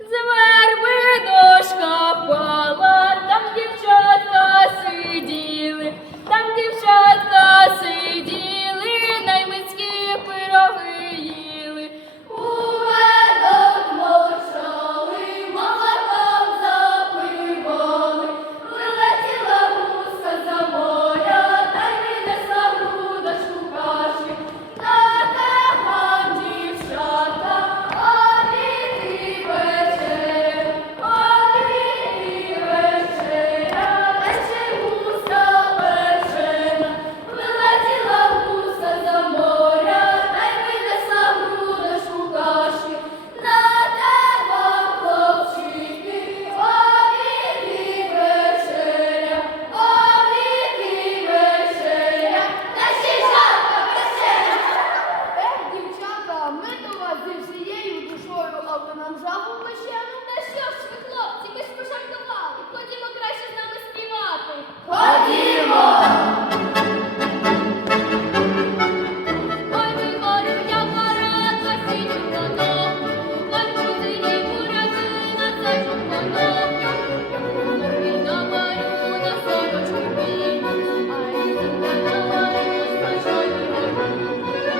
C'est vrai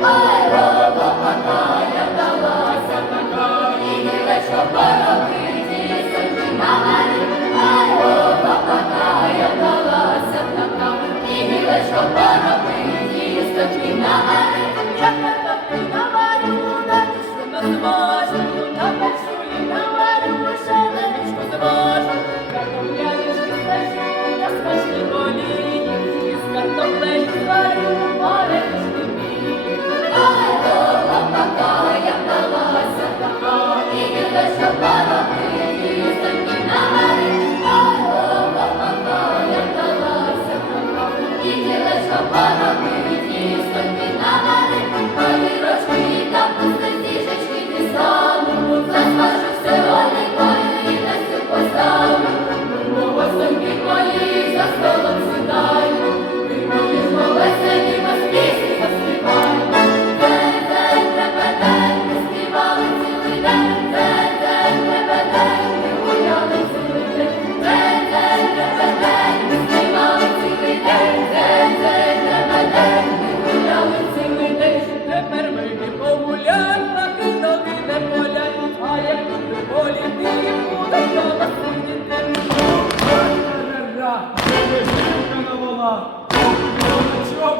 Bye. Lord.